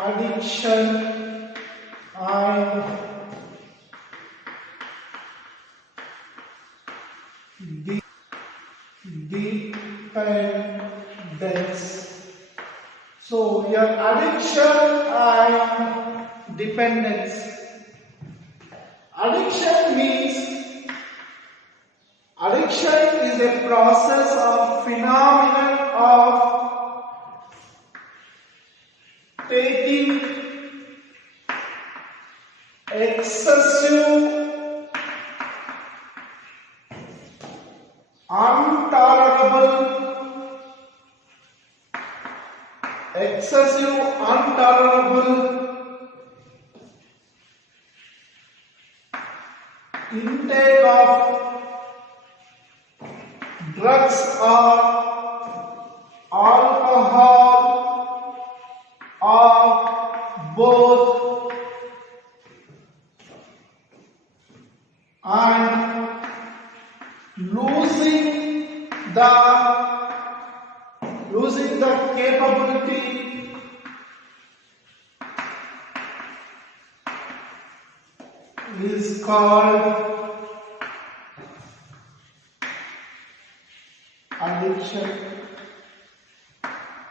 addiction and dependence. So your addiction and dependence. Addiction is a process or phenomenon of taking excessive, intolerable intake of drugs or alcohol or both, and losing the capability is called addiction.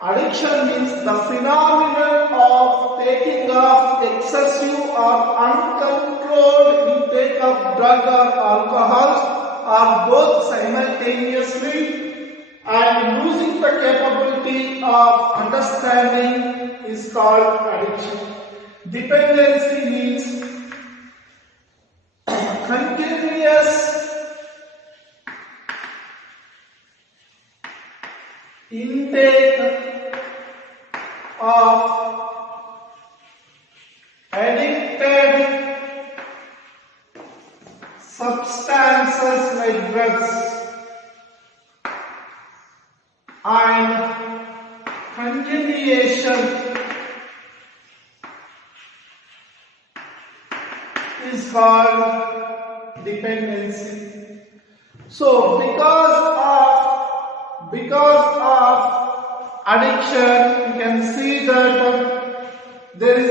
Addiction means the phenomenon of taking of excessive or uncontrolled intake of drug or alcohols or both simultaneously, and losing the capability of understanding is called addiction. Dependency means continuous intake of addicted substances like drugs, and continuation is called dependency. So because of addiction, you can see that there is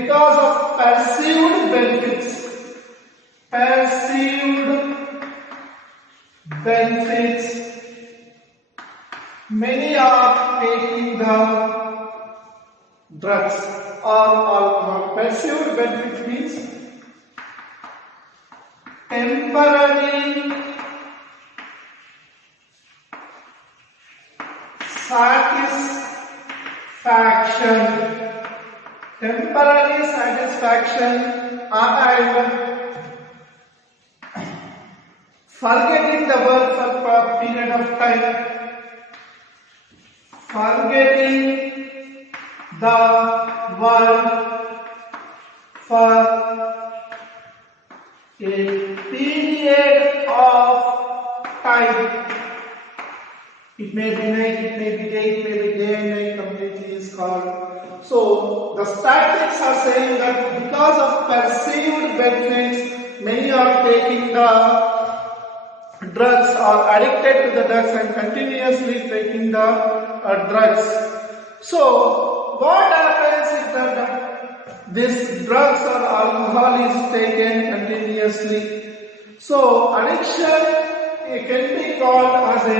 because of perceived benefits, many are taking the drugs or alcohol. Perceived benefits means temporary satisfaction and forgetting the world for a period of time, forgetting the world for a period of time. It may be night, it may be day, it may be day and night completely is called. So the statistics are saying that because of perceived benefits, many are taking the drugs or addicted to the drugs and continuously taking the drugs. So what happens is that this drugs or alcohol is taken continuously. So addiction can be called as a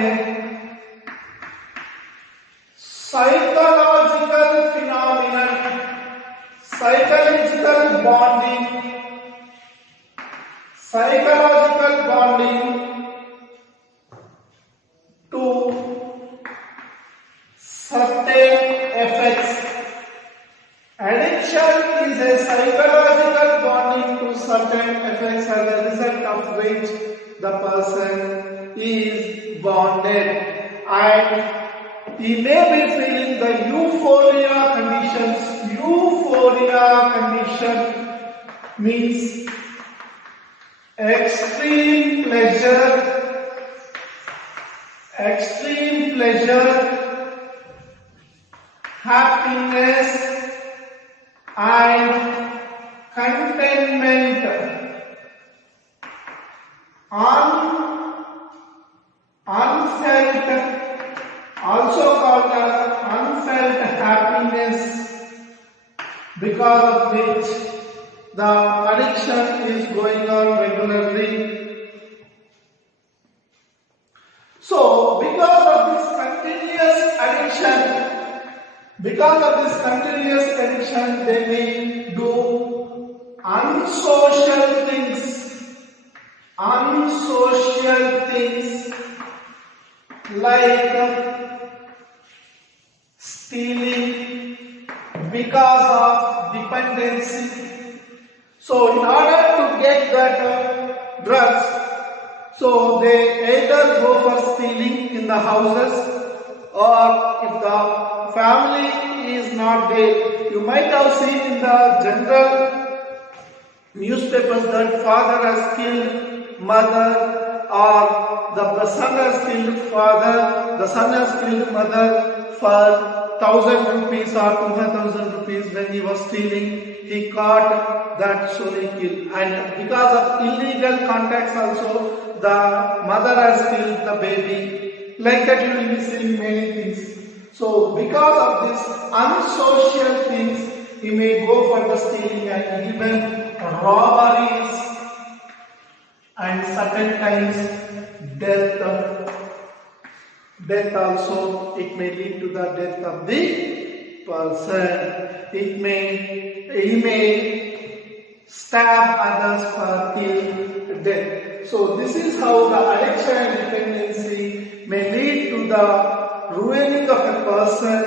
psychological phenomenon, psychological bonding to certain effects. Addiction is a psychological bonding to certain effects as a result of which the person is bonded, and he may be feeling the euphoria conditions. Euphoria condition means extreme pleasure, happiness and contentment, unfelt, also called as unfelt happiness because of which the addiction is going on regularly. So, because of this continuous addiction, they may do unsocial things like stealing because of dependency. So in order to get that drugs, so they either go for stealing in the houses, or if the family is not there, you might have seen in the general newspapers that father has killed mother, or the son has killed father, the son has killed mother for 1,000 rupees or 2,000 rupees when he was stealing. He caught that, so they killed. And because of illegal contacts also, the mother has killed the baby. Like that you will be seeing many things. So because of this unsocial things, he may go for the stealing and even robberies, and certain times death also. It may lead to the death of the person. He may stab others for till death. So this is how the addiction and dependency may lead to the ruining of a person,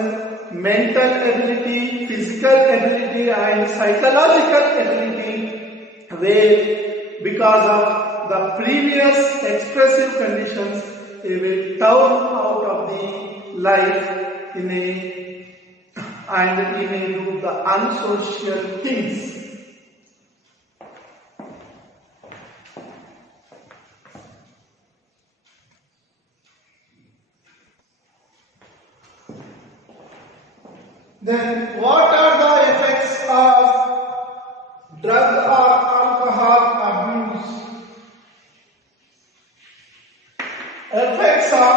mental ability, physical ability and psychological ability, where because of the previous expressive conditions, he will turn out of the life and he may do the unsocial things. Then what are the effects of drug or alcohol abuse? Effects of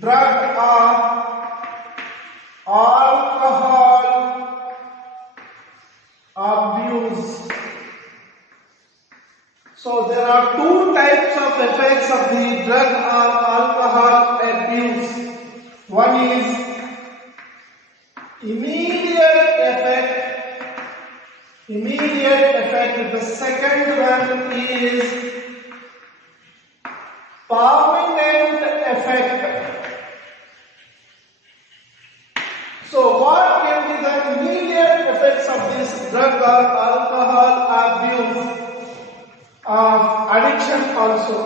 drug or alcohol abuse. So there are two types of effects of the drug or alcohol abuse. One is immediate effect. The second one is permanent effect. So what can be the immediate effects of this drug or alcohol abuse, of addiction also?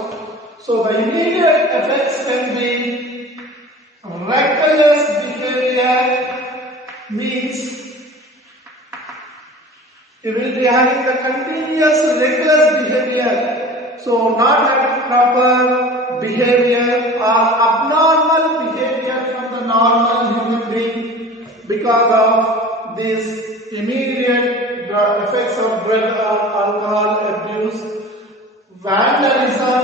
So the immediate effects can be reckless behavior, means you will be having the continuous reckless behavior. So not having proper behavior or abnormal behavior from the normal human being because of these immediate effects of drug or alcohol abuse. Vandalism,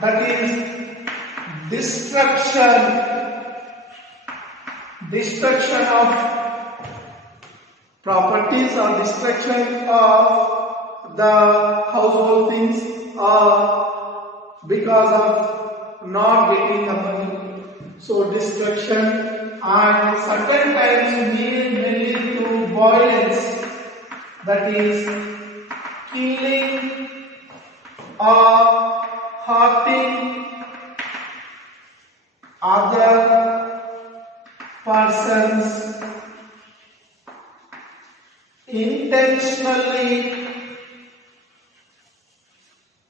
that is destruction of properties or destruction of the household things, or because of not getting the money. So destruction, and certain times may lead to violence, that is killing or hurting other persons intentionally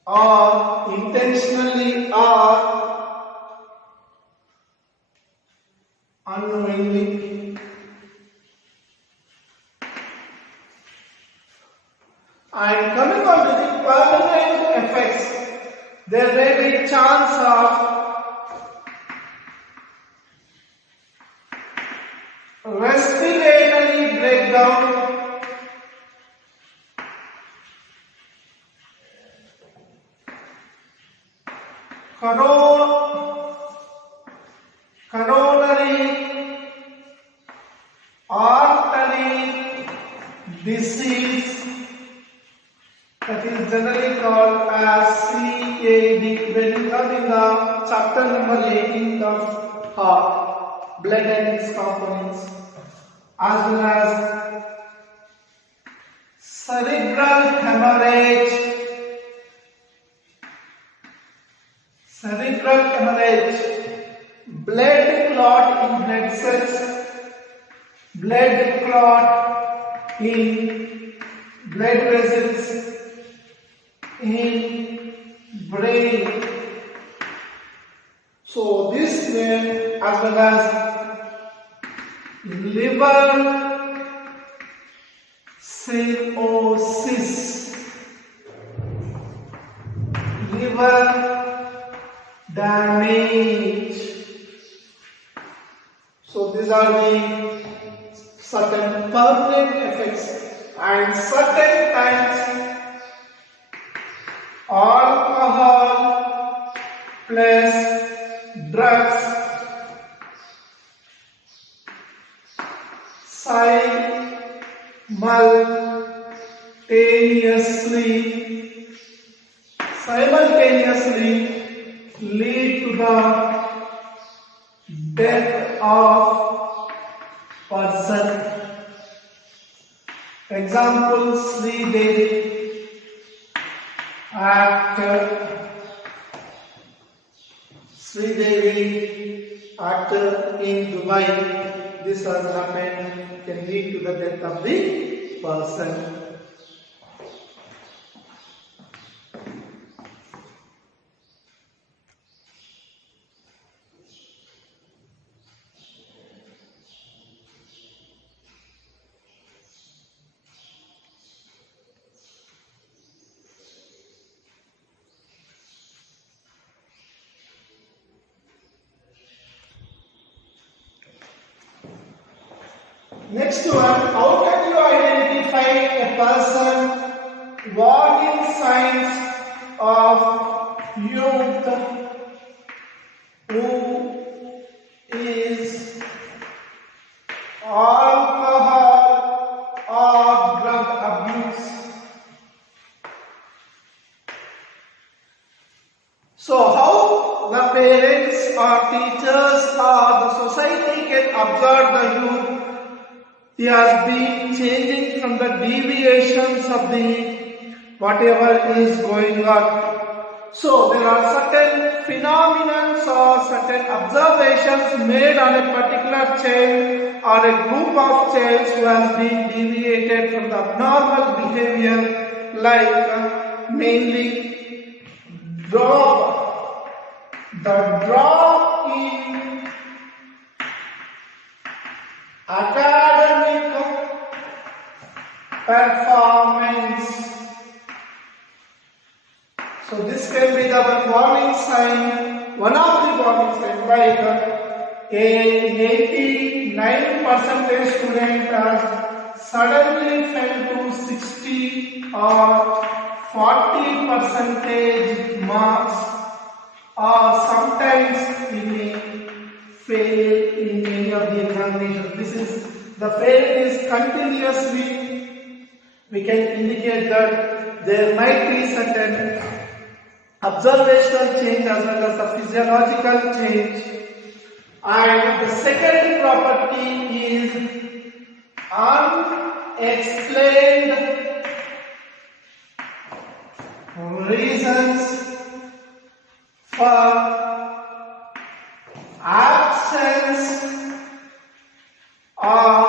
or unknowingly. And coming on to the permanent effects, there may be chance of respiratory breakdown, coronary discussed in the chapter number 18 of heart, blood and its components, as well as cerebral hemorrhage, blood clot in blood cells, blood clot in blood vessels, in brain. So this way, as well as liver cirrhosis, liver damage. So these are the certain permanent effects, and certain times alcohol plus drugs simultaneously lead to the death of person. Example, Sridevi, actor in Dubai. This has happened, can lead to the death of the person. Next one, how can you identify a person? Warning signs of youth who is alcohol or drug abuse. So how the parents or teachers or the society can observe the youth? He has been changing from the deviations of the whatever is going on. So there are certain phenomena or certain observations made on a particular child or a group of children who has been deviated from the abnormal behavior, like mainly drop in academic performance. So this can be the warning sign, one of the warning signs, like a 89% student has suddenly fell to 60 or 40% marks, or sometimes he may fail in many of the examinations. The fail is continuously. We can indicate that there might be certain observational change as well as a physiological change. And the second property is unexplained reasons for absence or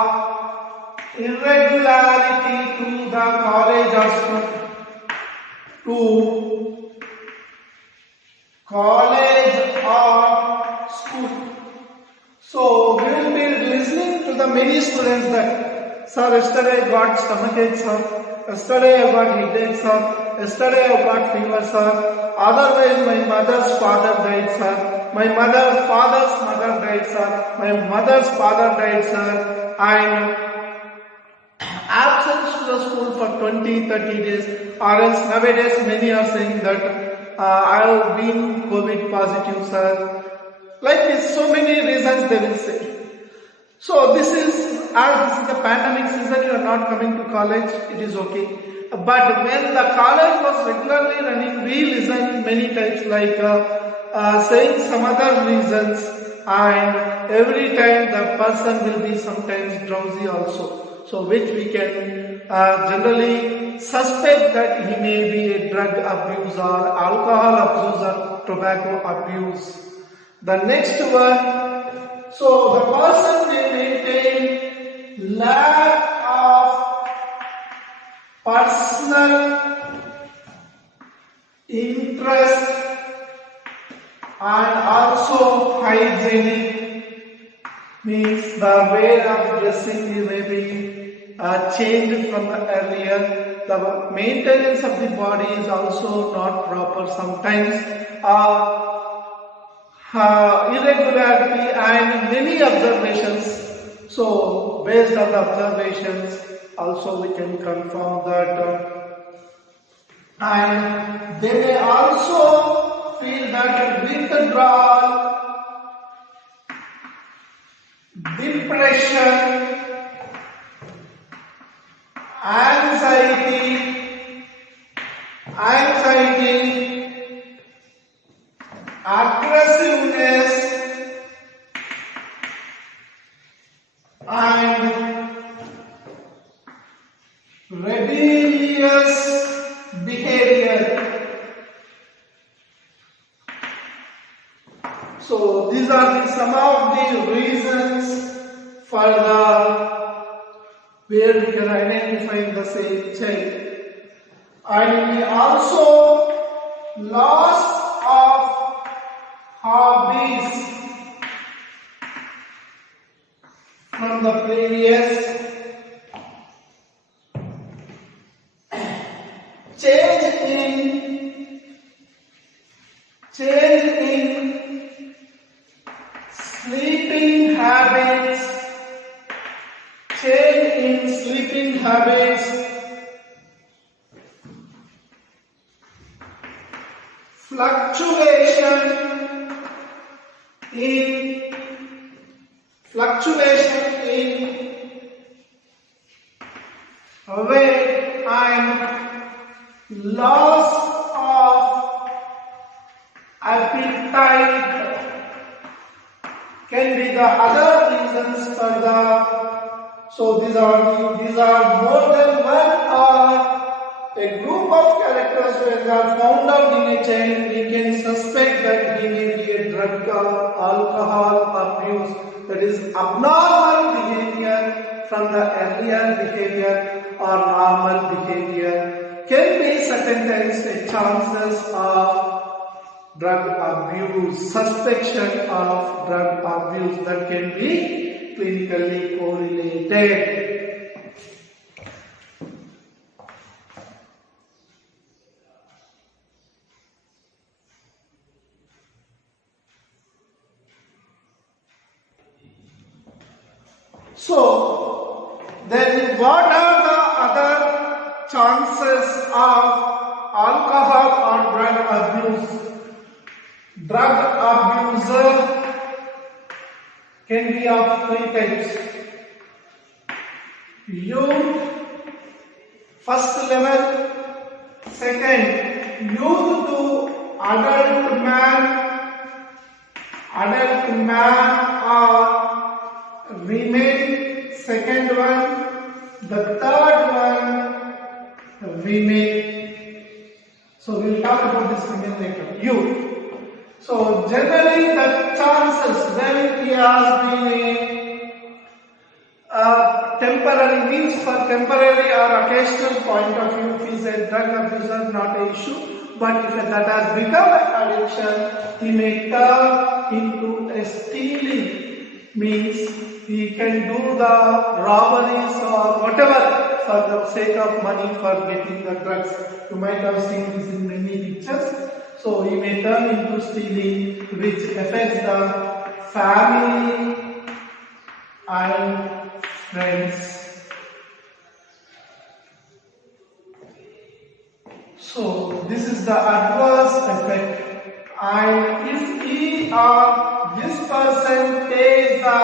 irregularity to the college or school. So we will be listening to the many students that, sir, yesterday I got stomachache, sir. Yesterday I got headache, sir. Yesterday I got fever, sir. Otherwise my mother's father died, sir. My mother's father's mother died, sir. My mother's father died, sir. And absence to the school for 20-30 days. Or else nowadays many are saying that I have been COVID positive, sir. Like this, so many reasons they will say. So this is, as this is the pandemic season, you are not coming to college, it is okay. But when the college was regularly running, we listened many times like saying some other reasons, and every time the person will be sometimes drowsy also. So which we can generally suspect that he may be a drug abuser, alcohol abuser, tobacco abuse. The next one, so the person may maintain lack of personal interest and also hygienic, means the way of dressing is maybe changed from the earlier. The maintenance of the body is also not proper. Sometimes irregularity and many observations. So based on the observations, also we can confirm that. And they may also feel that withdrawal, depression, anxiety, aggressiveness, and rebellious behavior. So these are some of the reasons for where we can identify the same child. And we also loss of hobbies from the previous, change in sleeping habits, fluctuation in weight and loss of appetite can be the other reasons for the. So these are more than one or a group of characters when they are found out in a child. We can suspect that he may be a drug or alcohol abuse, that is abnormal behavior from the earlier behavior or normal behavior. Can be certain times a chances of drug abuse, suspicion of drug abuse that can be clinically correlated. So, then what are the other chances of alcohol or drug abuse? Drug abuser can be of three types. Youth, first level. Second, youth to adult man or women. Second one. The third one, women. So we will talk about this women later. Youth. So generally the chances when he has been temporary, means for temporary or occasional point of view, if he is a drug abuser, not an issue. But if that has become an addiction, he may turn into a stealing, means he can do the robberies or whatever for the sake of money for getting the drugs. You might have seen this in many pictures. So he may turn into stealing, which affects the family and friends. So this is the adverse effect. And if he or this person takes the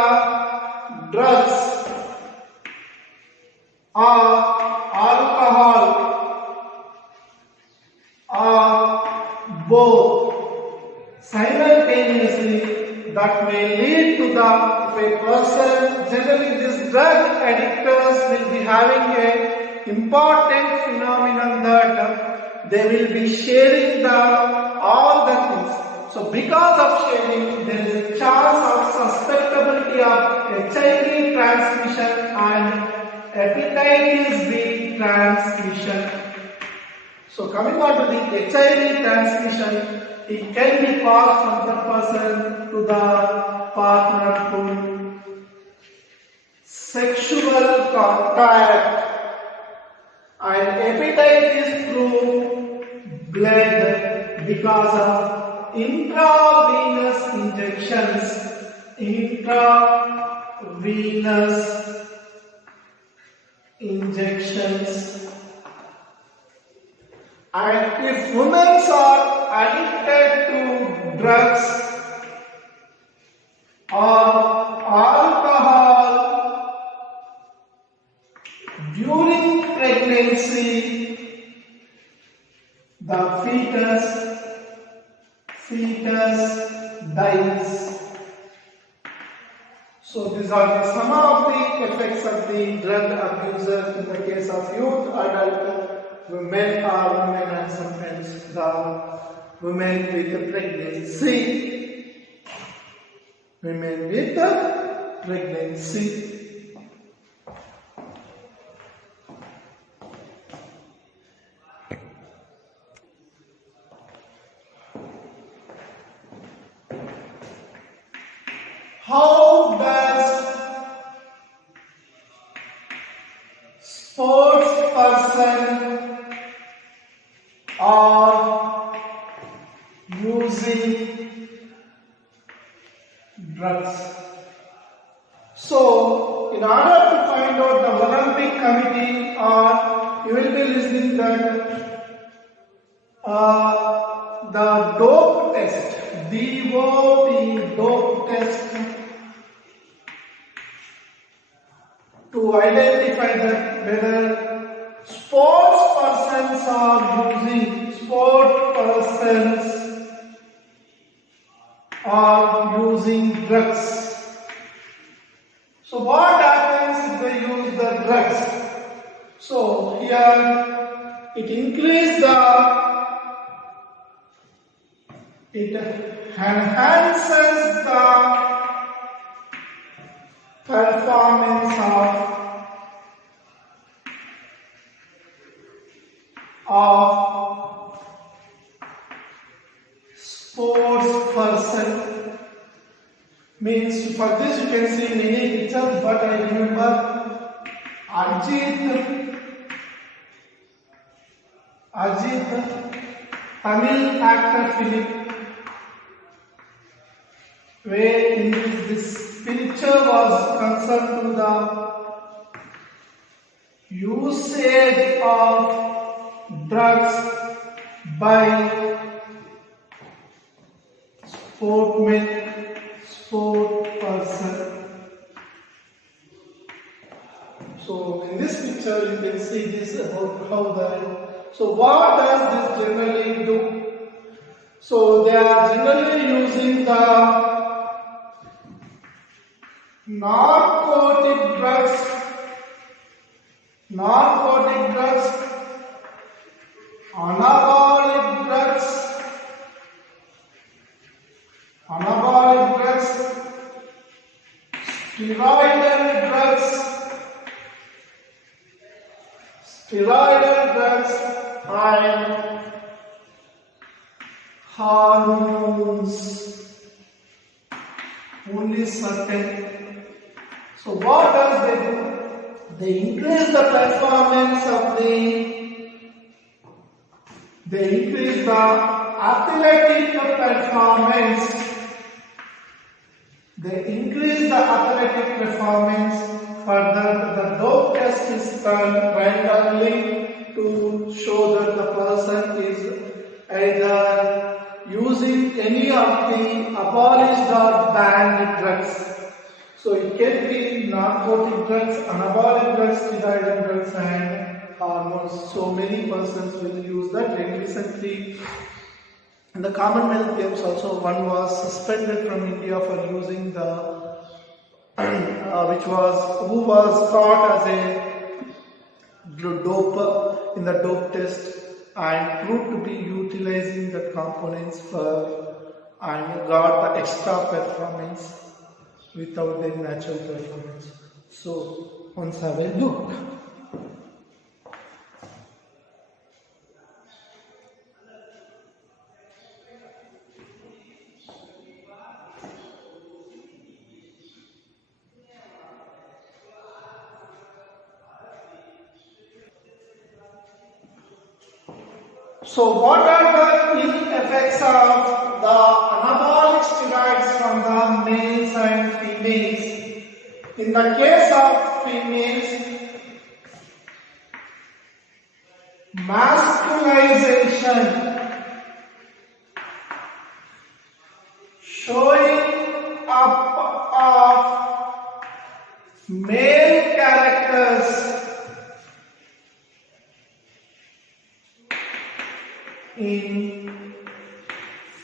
drugs or alcohol or both, simultaneously simultaneously, that may lead to the, if a person, generally this drug addictors will be having a important phenomenon that they will be sharing all the things. So because of sharing, there is a chance of susceptibility of HIV transmission and hepatitis B transmission. So coming on to the HIV transmission, it can be passed from the person to the partner through sexual contact, and hepatitis through blood because of intravenous injections. And if women are addicted to drugs or alcohol during pregnancy, the fetus dies. So these are some of the effects of the drug abuser in the case of youth, adult, women and sometimes the women with the pregnancy. How does sports person are using drugs? So, in order to find out the Olympic Committee, you will be listening that the dope test, DOP, dope test, to identify that whether sports persons are using drugs. So what happens if they use the drugs? So here it enhances the performance of sports person. Means for this you can see many pictures, but I remember Ajit, Tamil actor Philip, where in this picture was concerned to the usage of drugs by sport person. So in this picture you can see this about how so what does this generally do? So they are generally using the narcotic drugs, anabolic drugs, steroidal drugs and hormones. Only certain. So what does they do? They increase the performance of they increase the athletic performance. They increase the athletic performance. Further, the dope test is done randomly to show that the person is either using any of the abolished or banned drugs. So it can be narcotic drugs, anabolic drugs, steroidal drugs and hormones. So many persons will use that. And recently In the Commonwealth Games also, one was suspended from India for using the who was caught as a doper in the dope test and proved to be utilizing the components for and got the extra performance without their natural performance. So once have a look. So what are the ill effects of the anabolic steroids from the males and females? In the case of females, masculization, showing up of male characters in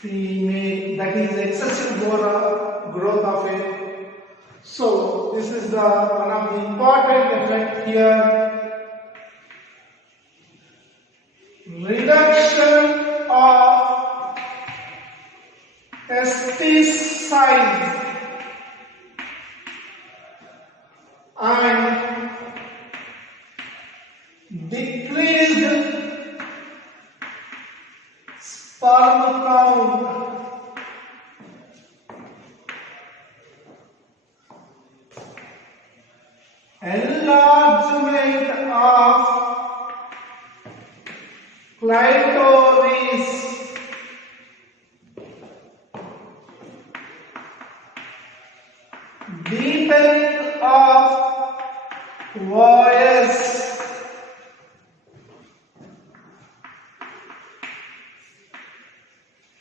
female, that is excessive growth of it. So this is the one of the important effect here. Reduction of testis size and decreased sperm count. Enlargement of clitoris. Deepening of voice.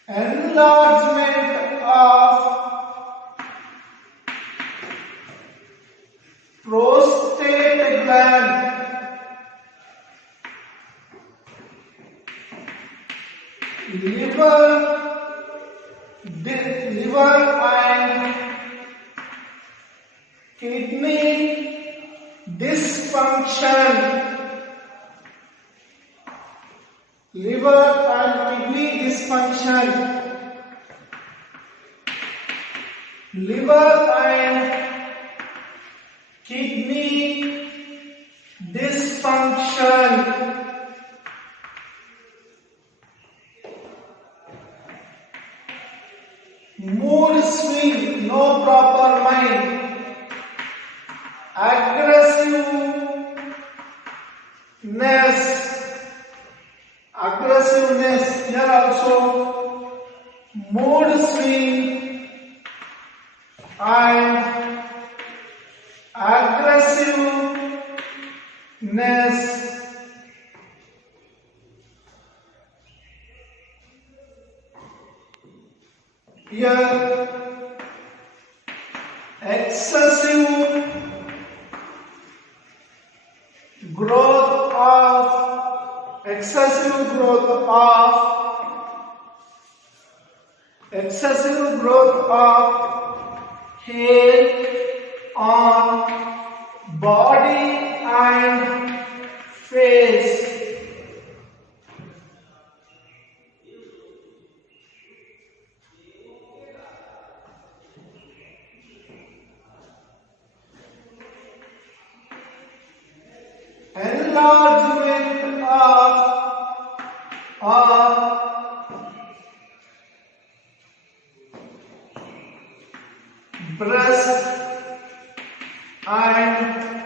Enlargement of prostate gland. Liver and kidney dysfunction. Liver and kidney dysfunction. Liver and kidney dysfunction. Mood swing, no proper mind. Aggressiveness, here also mood swing and aggressiveness. Here excessive growth of hair on body and face. Enlargement of breast and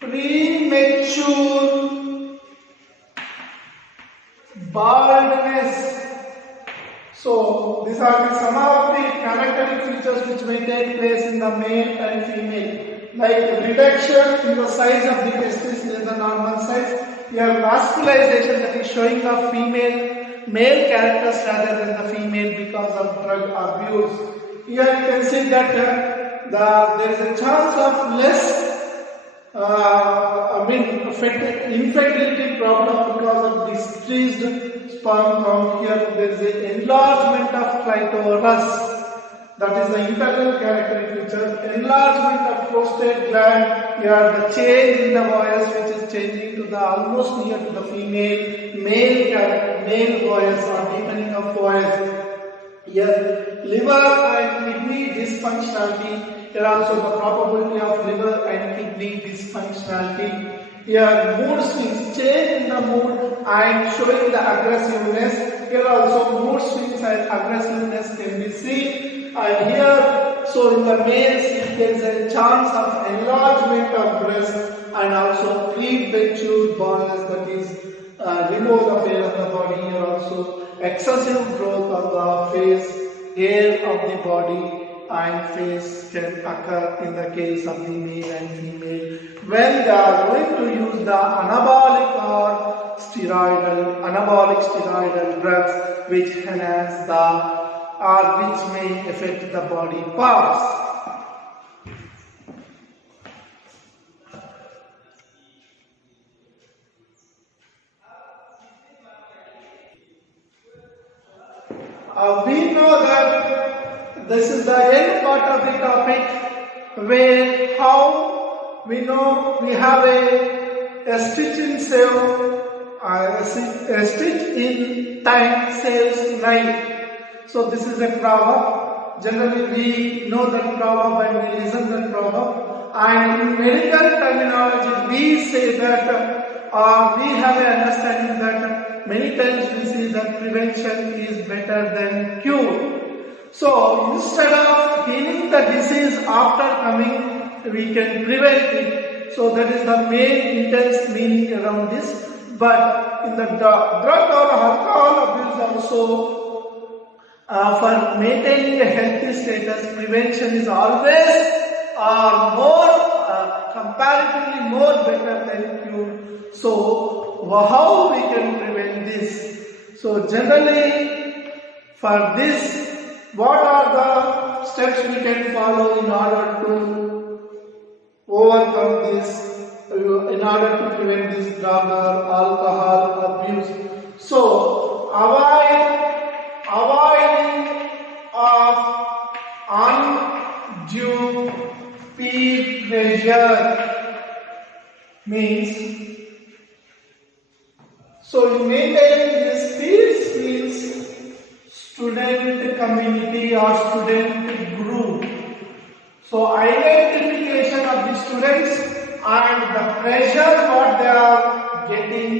premature baldness. So these are some of the characteristic features which may take place in the male and female, like reduction in the size of the testis in the normal size. Here masculization, that is showing of male characters rather than the female because of drug abuse. Here you can see that there is a chance of less infertility problem because of decreased sperm count here. There is an enlargement of clitoris. That is the internal characteristic feature. Enlargement of prostate gland. Here the change in the voice, which is changing to the almost near to the female. Male voice or deepening of voice. Here liver and kidney dysfunctionality. Here also the probability of liver and kidney dysfunctionality. Here mood swings, change in the mood and showing the aggressiveness. Here also mood swings and aggressiveness can be seen. And here, so in the males, there is a chance of enlargement of breast and also preventure baldness, that is remove the hair of the body. Here also excessive growth of the face, hair of the body and face can occur in the case of the male and female when they are going to use the anabolic or anabolic steroidal drugs which enhance the or which may affect the body parts. We know that this is the end part of the topic where how we know we have a stitch in time saves 9. So this is a proverb. Generally we know that proverb and we listen that proverb. And in medical terminology we say that we have an understanding that many times we see that prevention is better than cure. So instead of healing the disease after coming, we can prevent it. So that is the main intense meaning around this. But in the drug or alcohol abuse also, for maintaining a healthy status, prevention is always comparatively more better than cure. So how we can prevent this? So generally for this, what are the steps we can follow in order to overcome this, in order to prevent this drug or alcohol abuse? So avoiding of undue peer pressure means, so in maintaining this peers means student community or student group. So identification of the students and the pressure what they are getting,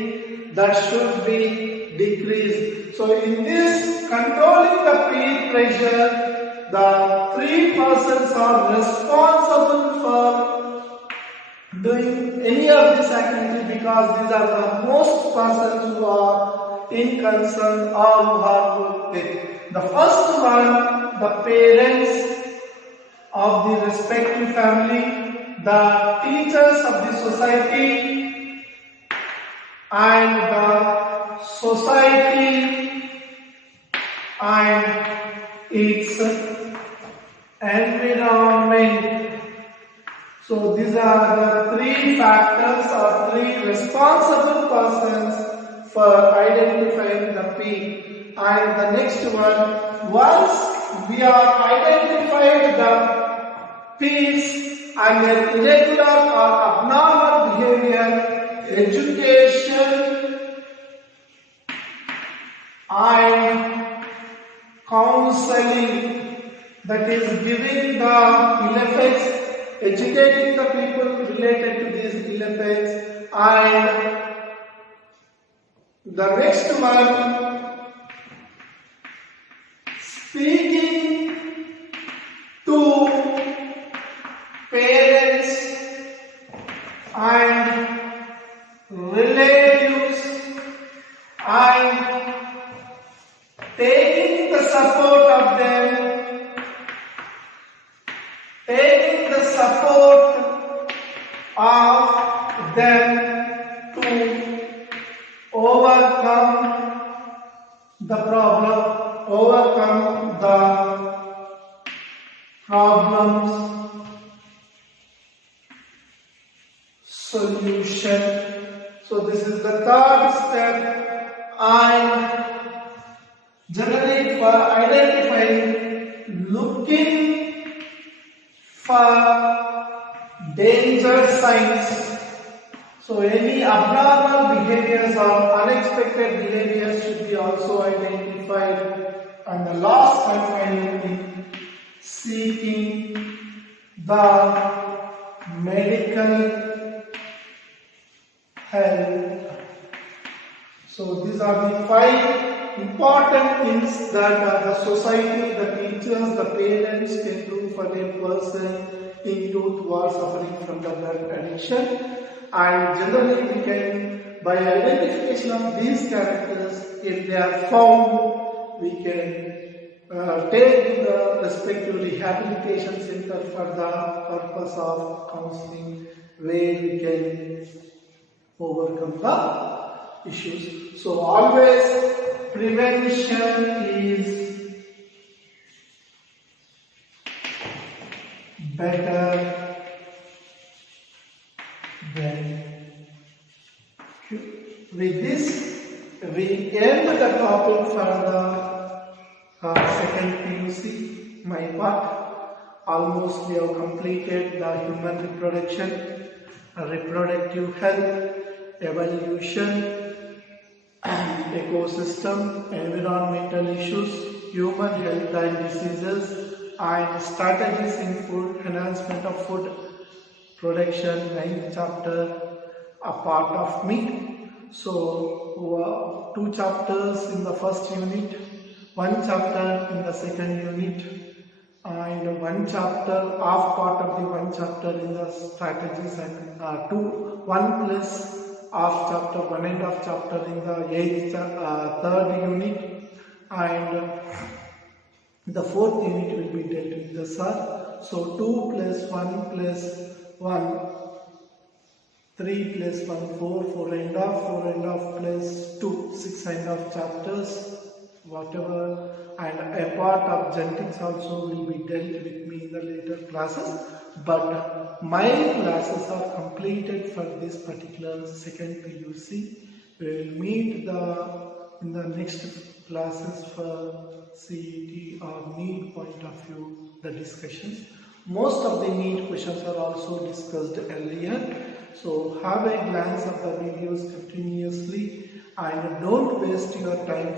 that should be decreased. So in this controlling the peer pressure, the 3 persons are responsible for doing any of this activity because these are the most persons who are in concern or who are with. The first one, the parents of the respective family, the teachers of the society, and the society and its environment. So these are the 3 factors or 3 responsible persons for identifying the peak. And the next one, once we are identified the peaks and their irregular or abnormal behavior, education and counseling, that is giving the ill effects, educating the people related to these ill effects, and the next one, speaking to parents and relatives and taking the support of them, taking the support of them to overcome the problem, overcome the problems. Solution. So this is the 3rd step, and Generally, for identifying, looking for danger signs. So any abnormal behaviors or unexpected behaviors should be also identified. And the last and final thing, seeking the medical help. So these are the 5 important things that the society, the teachers, the parents can do for a person in youth who are suffering from the drug addiction. And generally we can, by identification of these characters, if they are found, we can take the respective rehabilitation center for the purpose of counseling, where we can overcome the issues. So always prevention is better than cure. With this, we end the topic for the second PUC, my part. Almost we have completed the human reproduction, reproductive health, evolution, ecosystem, environmental issues, human health and diseases, and strategies in food, enhancement of food production, 9th chapter, a part of meat. So 2 chapters in the first unit, 1 chapter in the second unit, and 1 chapter, half part of the 1 chapter in the strategies, and 1 plus half chapter, 1.5 chapter in the 3rd unit, and the 4th unit will be dealt with the SAR. So 2 plus 1 plus 1, 3 plus 1, 4, 4.5 plus 2, 6.5 chapters, whatever, and a part of genetics also will be dealt with me in the later classes. But my classes are completed for this particular second PUC. We will meet in the next classes for CET or NEET point of view, the discussions. Most of the NEET questions are also discussed earlier. So have a glance of the videos continuously and don't waste your time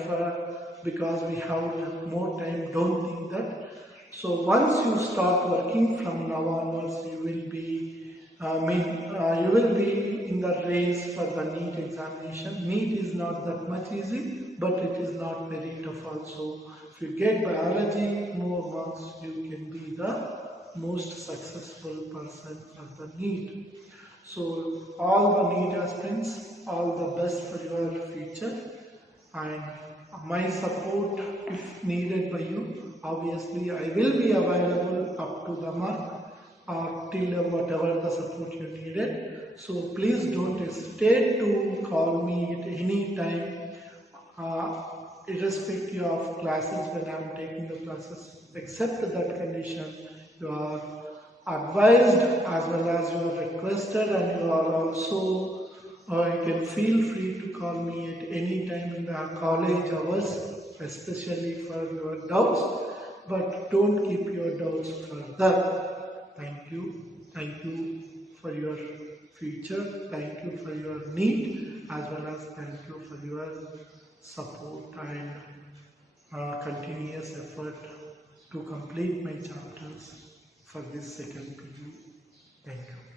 because we have more time. Don't think that. So once you start working from now onwards, you will be in the race for the NEET examination. NEET is not that much easy, but it is not very tough also. If you get biology more marks, you can be the most successful person for the NEET. So all the NEET aspirants, all the best for your future, and my support if needed by you. Obviously I will be available up to the mark or till whatever the support you needed. So please don't hesitate to call me at any time, irrespective of classes when I am taking the classes. Except that condition, you are advised as well as you are requested, and you are also you can feel free to call me at any time in the college hours, especially for your doubts, but don't keep your doubts further. Thank you for your future, thank you for your need, as well as thank you for your support and continuous effort to complete my chapters for this second PU. Thank you.